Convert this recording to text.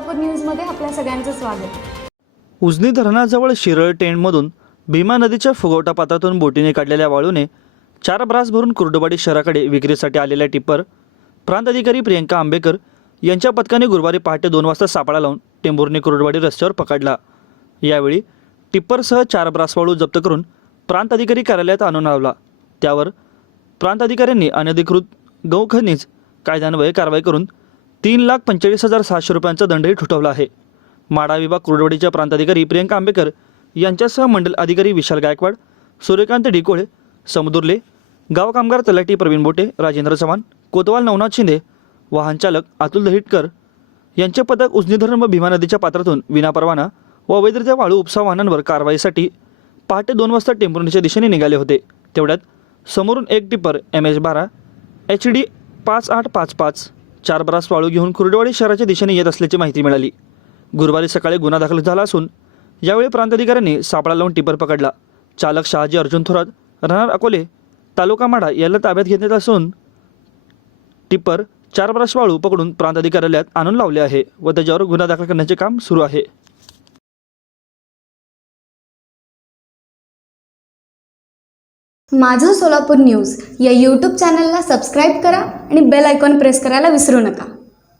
सोलापूर न्यूजमध्ये आपल्या सगळ्यांचं स्वागत। उजनी धरणाजवळ शिरळ टेंटमधून भीमा नदीच्या फुगवटा पात्रातून बोटीने काढलेल्या वाळूने 4 ब्रास भरून कुर्डुवाडी शहराकडे विक्रीसाठी आलेल्या टिप्पर प्रांत अधिकारी प्रियंका आंबेकर यांच्या पथकाने गुरुवारी पहाटे 2 वाजता सापळा लावून टेंभुर्णी कुर्डुवाडी रस्त्यावर पकडला। यावेळी टिप्परसह 4 ब्रास वाळू जप्त करून प्रांत अधिकारी कार्यालयात आणून लावला। त्यावर प्रांत अधिकाऱ्यांनी अनधिकृत गौखनिज कायद्यान्वये कारवाई करून 3,45,700 रुपयांचा दंडही ठोठावला आहे। माढा विभाग कुर्डुवाडीच्या प्रांताधिकारी प्रियंका आंबेकर यांच्यासह मंडल अधिकारी विशाल गायकवाड, सूर्यकांत डिकोळे, समुद्रले, गाव कामगार तलाठी प्रवीण बोटे, राजेंद्र चव्हाण, कोतवाल नवनाथ शिंदे, वाहन चालक अतुल दहिटकर यांचे पथक उजनी धरण व भीमा नदीच्या पात्रातून विनापरवाना व अवैधरित्या वाळू उपसा वाहनांवर कारवाईसाठी पहाटे 2 वाजता टेंभुर्णीच्या दिशेने निघाले होते। तेवढ्यात समोरून एक टिप्पर MH12 HD 5855 4 ब्रास वाळू घेऊन कुर्डुवाडी शहराच्या दिशेने येत असल्याची माहिती मिळाली। गुरुवारी सकाळी गुन्हा दाखल झाला असून यावेळी प्रांत अधिकाऱ्यांनी सापळा लावून टिप्पर पकडला। चालक शहाजी अर्जुन थोरात, राहणार अकोले, तालुका माढा याला ताब्यात घेण्यात असून टिप्पर 4 ब्रास वाळू पकडून प्रांत अधिकाऱ्यालयात आणून लावले आहे व त्याच्यावर गुन्हा दाखल करण्याचे काम सुरू आहे। माझं सोलापूर न्यूज या YouTube चॅनलला सबस्क्राईब करा आणि बेल आयकॉन प्रेस करायला विसरू नका।